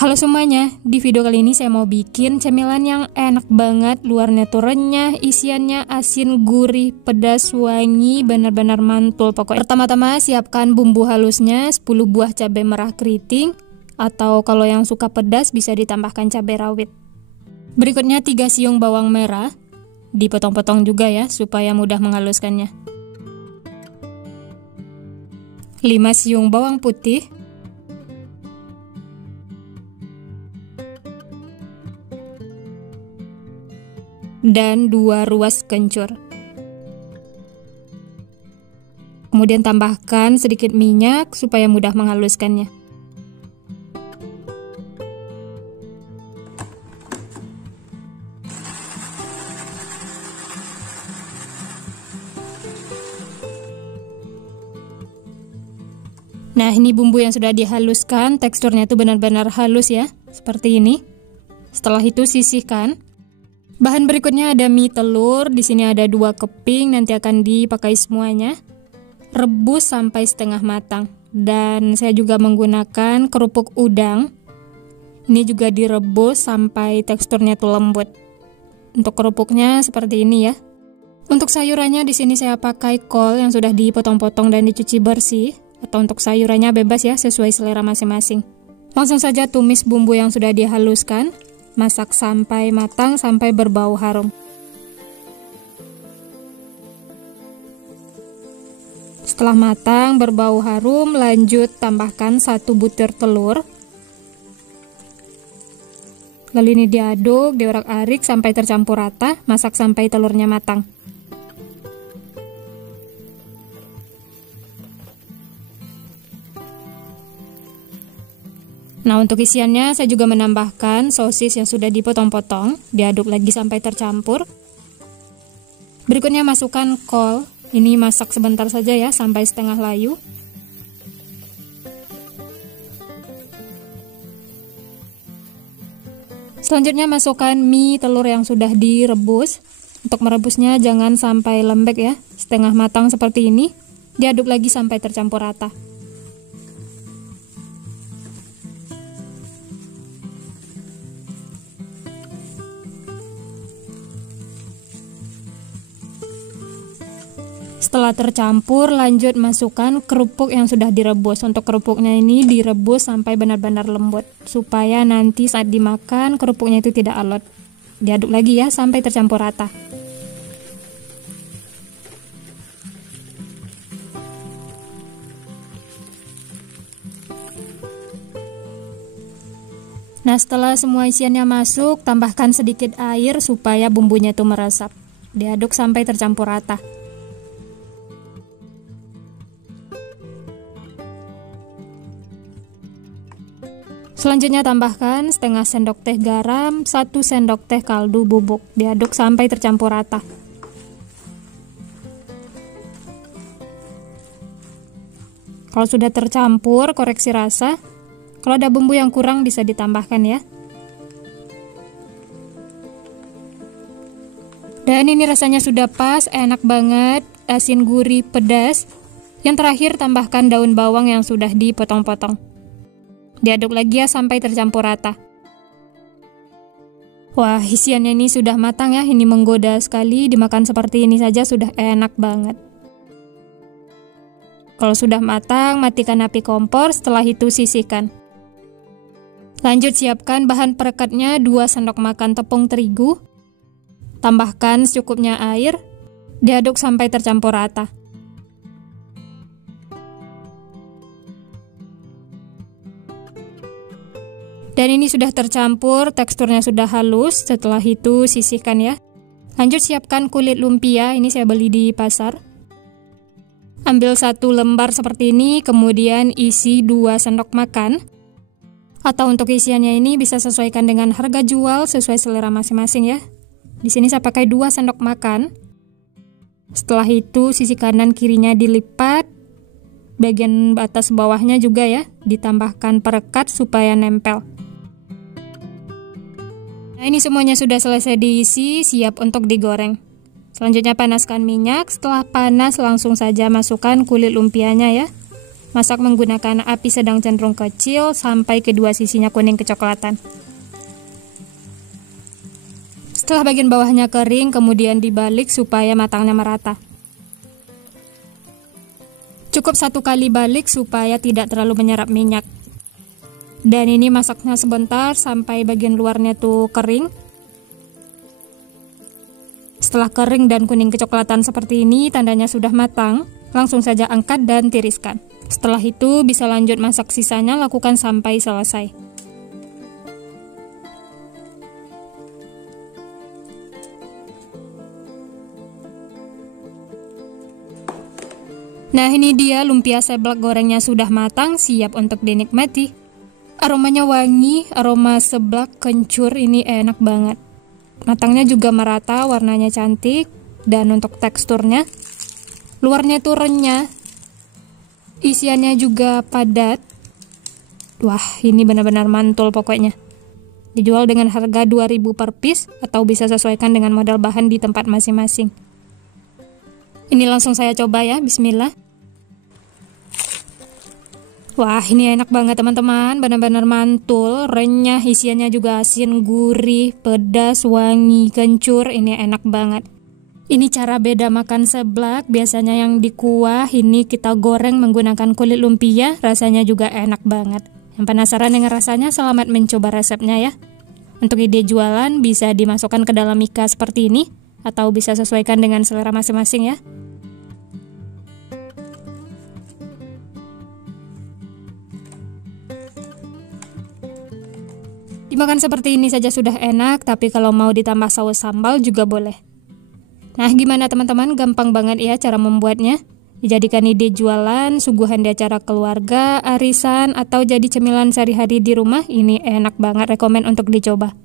Halo semuanya, di video kali ini saya mau bikin cemilan yang enak banget. Luarnya tuh renyah, isiannya asin, gurih, pedas, wangi, benar-benar mantul pokoknya. Pertama-tama siapkan bumbu halusnya, 10 buah cabai merah keriting, atau kalau yang suka pedas bisa ditambahkan cabai rawit. Berikutnya 3 siung bawang merah, dipotong-potong juga ya, supaya mudah menghaluskannya. 5 siung bawang putih, dan 2 ruas kencur. Kemudian tambahkan sedikit minyak supaya mudah menghaluskannya. Nah, ini bumbu yang sudah dihaluskan, teksturnya itu benar-benar halus ya, seperti ini. Setelah itu sisihkan. Bahan berikutnya ada mie telur, di sini ada 2 keping, nanti akan dipakai semuanya. Rebus sampai setengah matang. Dan saya juga menggunakan kerupuk udang. Ini juga direbus sampai teksturnya tuh lembut. Untuk kerupuknya seperti ini ya. Untuk sayurannya di sini saya pakai kol yang sudah dipotong-potong dan dicuci bersih. Atau untuk sayurannya bebas ya, sesuai selera masing-masing. Langsung saja tumis bumbu yang sudah dihaluskan. Masak sampai matang, sampai berbau harum. Setelah matang, berbau harum, lanjut tambahkan 1 butir telur. Lalu ini diaduk, diorak-arik sampai tercampur rata, masak sampai telurnya matang. Nah, untuk isiannya saya juga menambahkan sosis yang sudah dipotong-potong, diaduk lagi sampai tercampur. Berikutnya masukkan kol, ini masak sebentar saja ya, sampai setengah layu. Selanjutnya masukkan mie telur yang sudah direbus. Untuk merebusnya jangan sampai lembek ya, setengah matang seperti ini, diaduk lagi sampai tercampur rata. Setelah tercampur, lanjut masukkan kerupuk yang sudah direbus. Untuk kerupuknya ini direbus sampai benar-benar lembut, supaya nanti saat dimakan kerupuknya itu tidak alot. Diaduk lagi ya sampai tercampur rata. Nah, setelah semua isiannya masuk, tambahkan sedikit air supaya bumbunya itu meresap. Diaduk sampai tercampur rata. Selanjutnya tambahkan setengah sendok teh garam, 1 sendok teh kaldu bubuk. Diaduk sampai tercampur rata. Kalau sudah tercampur, koreksi rasa. Kalau ada bumbu yang kurang bisa ditambahkan ya. Dan ini rasanya sudah pas, enak banget, asin, gurih, pedas. Yang terakhir tambahkan daun bawang yang sudah dipotong-potong. Diaduk lagi ya sampai tercampur rata. Wah, isiannya ini sudah matang ya, ini menggoda sekali, dimakan seperti ini saja sudah enak banget. Kalau sudah matang, matikan api kompor, setelah itu sisihkan. Lanjut siapkan bahan perekatnya, 2 sendok makan tepung terigu. Tambahkan secukupnya air, diaduk sampai tercampur rata. Dan ini sudah tercampur, teksturnya sudah halus, setelah itu sisihkan ya. Lanjut siapkan kulit lumpia, ini saya beli di pasar. Ambil 1 lembar seperti ini, kemudian isi 2 sendok makan. Atau untuk isiannya ini bisa sesuaikan dengan harga jual sesuai selera masing-masing ya. Di sini saya pakai 2 sendok makan. Setelah itu sisi kanan kirinya dilipat, bagian atas bawahnya juga ya, ditambahkan perekat supaya nempel. Nah, ini semuanya sudah selesai diisi, siap untuk digoreng. Selanjutnya panaskan minyak, setelah panas langsung saja masukkan kulit lumpianya ya. Masak menggunakan api sedang cenderung kecil sampai kedua sisinya kuning kecoklatan. Setelah bagian bawahnya kering, kemudian dibalik supaya matangnya merata. Cukup 1 kali balik supaya tidak terlalu menyerap minyak. Dan ini masaknya sebentar sampai bagian luarnya tuh kering. Setelah kering dan kuning kecoklatan seperti ini, tandanya sudah matang. Langsung saja angkat dan tiriskan. Setelah itu bisa lanjut masak sisanya, lakukan sampai selesai. Nah, ini dia lumpia seblak gorengnya sudah matang, siap untuk dinikmati. Aromanya wangi, aroma seblak kencur ini enak banget. Matangnya juga merata, warnanya cantik, dan untuk teksturnya, luarnya tuh renyah, isiannya juga padat. Wah, ini benar-benar mantul pokoknya. Dijual dengan harga 2.000 per piece, atau bisa sesuaikan dengan modal bahan di tempat masing-masing. Ini langsung saya coba ya, bismillah. Wah, ini enak banget teman-teman, benar-benar mantul, renyah, isiannya juga asin, gurih, pedas, wangi, kencur, ini enak banget. Ini cara beda makan seblak, biasanya yang dikuah, ini kita goreng menggunakan kulit lumpia, rasanya juga enak banget. Yang penasaran dengan rasanya, selamat mencoba resepnya ya. Untuk ide jualan, bisa dimasukkan ke dalam mika seperti ini, atau bisa sesuaikan dengan selera masing-masing ya. Dimakan seperti ini saja sudah enak, tapi kalau mau ditambah saus sambal juga boleh. Nah, gimana teman-teman? Gampang banget ya cara membuatnya. Dijadikan ide jualan, suguhan di acara keluarga, arisan, atau jadi cemilan sehari-hari di rumah, ini enak banget, rekomen untuk dicoba.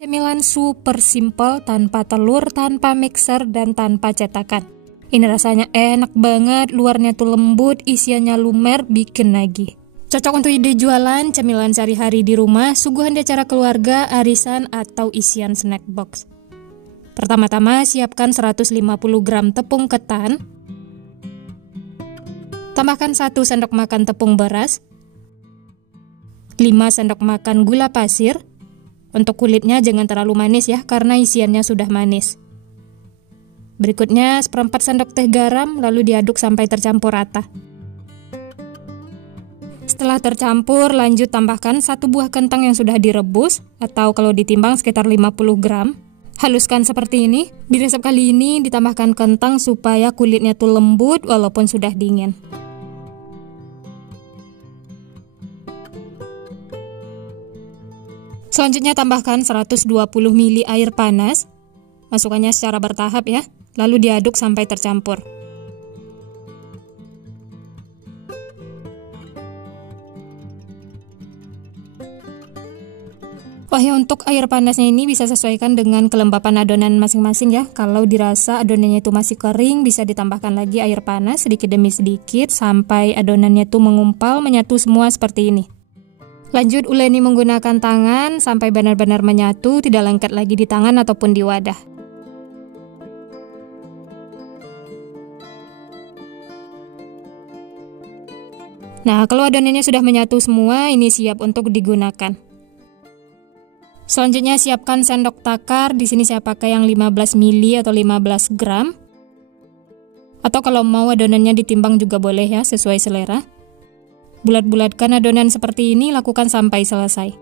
Cemilan super simple, tanpa telur, tanpa mixer, dan tanpa cetakan. Ini rasanya enak banget, luarnya tuh lembut, isiannya lumer, bikin nagih. Cocok untuk ide jualan, cemilan sehari-hari di rumah, suguhan di acara keluarga, arisan, atau isian snack box. Pertama-tama siapkan 150 gram tepung ketan. Tambahkan 1 sendok makan tepung beras, 5 sendok makan gula pasir. Untuk kulitnya jangan terlalu manis ya, karena isiannya sudah manis. Berikutnya 1/4 sendok teh garam, lalu diaduk sampai tercampur rata. Setelah tercampur, lanjut tambahkan 1 buah kentang yang sudah direbus, atau kalau ditimbang sekitar 50 gram. Haluskan seperti ini. Di resep kali ini ditambahkan kentang supaya kulitnya tuh lembut walaupun sudah dingin. Selanjutnya tambahkan 120 ml air panas. Masukkannya secara bertahap ya, lalu diaduk sampai tercampur. Wah ya, untuk air panasnya ini bisa sesuaikan dengan kelembapan adonan masing-masing ya. Kalau dirasa adonannya itu masih kering, bisa ditambahkan lagi air panas sedikit demi sedikit sampai adonannya itu mengumpal, menyatu semua seperti ini. Lanjut uleni menggunakan tangan sampai benar-benar menyatu, tidak lengket lagi di tangan ataupun di wadah. Nah, kalau adonannya sudah menyatu semua, ini siap untuk digunakan. Selanjutnya siapkan sendok takar, di sini saya pakai yang 15 ml atau 15 gram. Atau kalau mau adonannya ditimbang juga boleh ya, sesuai selera. Bulat-bulatkan adonan seperti ini, lakukan sampai selesai.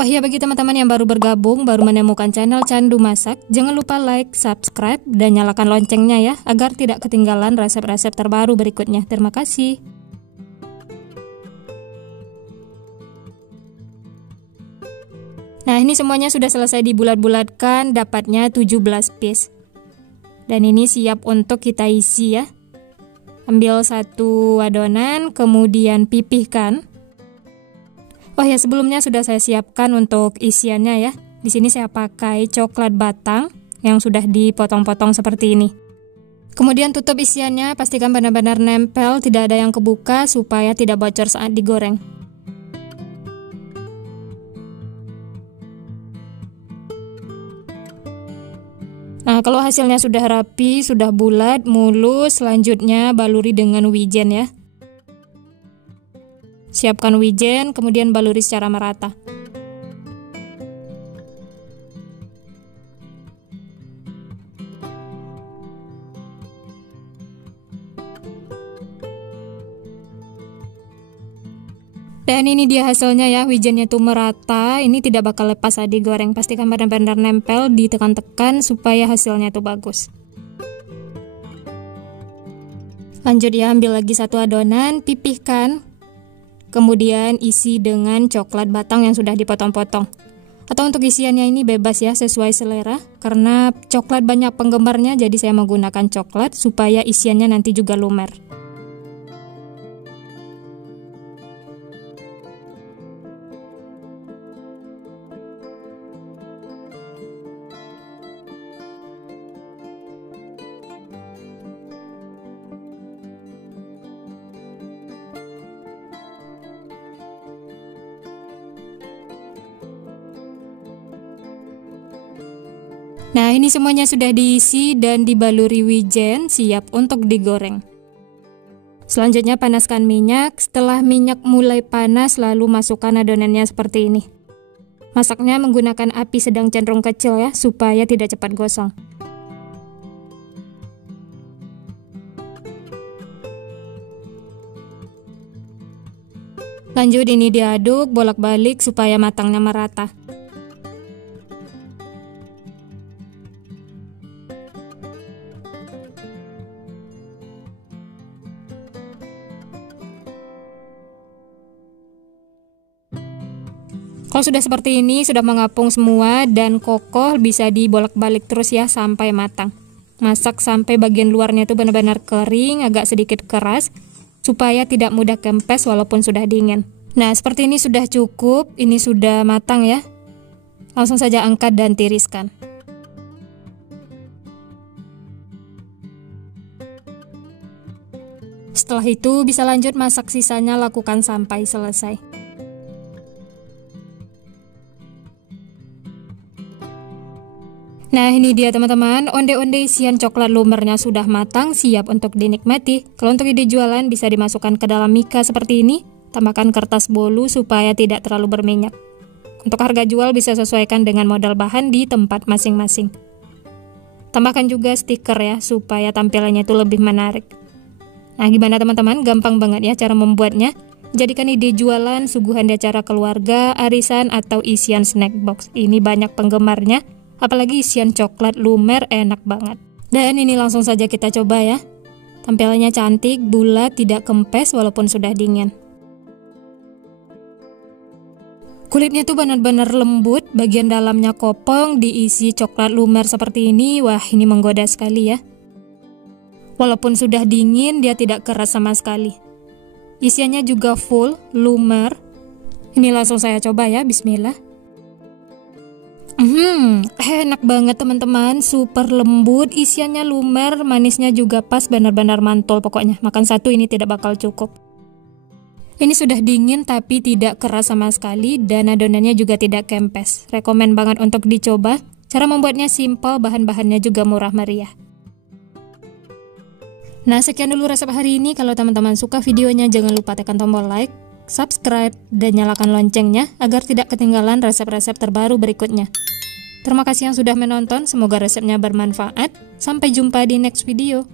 Oh ya, bagi teman-teman yang baru bergabung, baru menemukan channel Candu Masak, jangan lupa like, subscribe, dan nyalakan loncengnya ya, agar tidak ketinggalan resep-resep terbaru berikutnya. Terima kasih. Nah, ini semuanya sudah selesai dibulat-bulatkan, dapatnya 17 piece. Dan ini siap untuk kita isi ya. Ambil 1 adonan, kemudian pipihkan. Oh ya, sebelumnya sudah saya siapkan untuk isiannya ya. Di sini saya pakai coklat batang yang sudah dipotong-potong seperti ini. Kemudian tutup isiannya, pastikan benar-benar nempel, tidak ada yang kebuka supaya tidak bocor saat digoreng. Nah, Nah, kalau hasilnya sudah rapi, sudah bulat, mulus, selanjutnya baluri dengan wijen ya. Siapkan wijen, kemudian baluri secara merata. Dan ini dia hasilnya ya, wijennya tuh merata, ini tidak bakal lepas saat digoreng. Pastikan benar-benar nempel, ditekan-tekan supaya hasilnya tuh bagus. Lanjut ya, ambil lagi satu adonan, pipihkan. Kemudian isi dengan coklat batang yang sudah dipotong-potong. Atau untuk isiannya ini bebas ya, sesuai selera. Karena coklat banyak penggemarnya, jadi saya menggunakan coklat supaya isiannya nanti juga lumer. Nah, ini semuanya sudah diisi dan dibaluri wijen, siap untuk digoreng. Selanjutnya panaskan minyak. Setelah minyak mulai panas, lalu masukkan adonannya seperti ini. Masaknya menggunakan api sedang cenderung kecil ya, supaya tidak cepat gosong. Lanjut ini diaduk bolak-balik supaya matangnya merata. Kalau sudah seperti ini, sudah mengapung semua dan kokoh, bisa dibolak-balik terus ya sampai matang. Masak sampai bagian luarnya itu benar-benar kering, agak sedikit keras, supaya tidak mudah kempes walaupun sudah dingin. Nah, seperti ini sudah cukup, ini sudah matang ya. Langsung saja angkat dan tiriskan. Setelah itu bisa lanjut masak sisanya, lakukan sampai selesai. Nah, ini dia teman-teman, onde-onde isian coklat lumernya sudah matang, siap untuk dinikmati. Kalau untuk ide jualan bisa dimasukkan ke dalam mika seperti ini, tambahkan kertas bolu supaya tidak terlalu berminyak. Untuk harga jual bisa sesuaikan dengan modal bahan di tempat masing-masing. Tambahkan juga stiker ya, supaya tampilannya itu lebih menarik. Nah, gimana teman-teman? Gampang banget ya cara membuatnya. Jadikan ide jualan, suguhan di acara keluarga, arisan, atau isian snack box. Ini banyak penggemarnya. Apalagi isian coklat lumer enak banget. Dan ini langsung saja kita coba ya. Tampilannya cantik, bulat, tidak kempes walaupun sudah dingin. Kulitnya tuh benar-benar lembut, bagian dalamnya kopong, diisi coklat lumer seperti ini. Wah, ini menggoda sekali ya. Walaupun sudah dingin, dia tidak keras sama sekali. Isiannya juga full, lumer. Ini langsung saya coba ya, bismillah. Enak banget teman-teman, super lembut, isiannya lumer, manisnya juga pas, benar-benar mantul pokoknya. Makan satu ini tidak bakal cukup. Ini sudah dingin tapi tidak keras sama sekali dan adonannya juga tidak kempes. Rekomen banget untuk dicoba. Cara membuatnya simpel, bahan-bahannya juga murah meriah. Nah, sekian dulu resep hari ini. Kalau teman-teman suka videonya, jangan lupa tekan tombol like, subscribe, dan nyalakan loncengnya agar tidak ketinggalan resep-resep terbaru berikutnya. Terima kasih yang sudah menonton, semoga resepnya bermanfaat. Sampai jumpa di next video.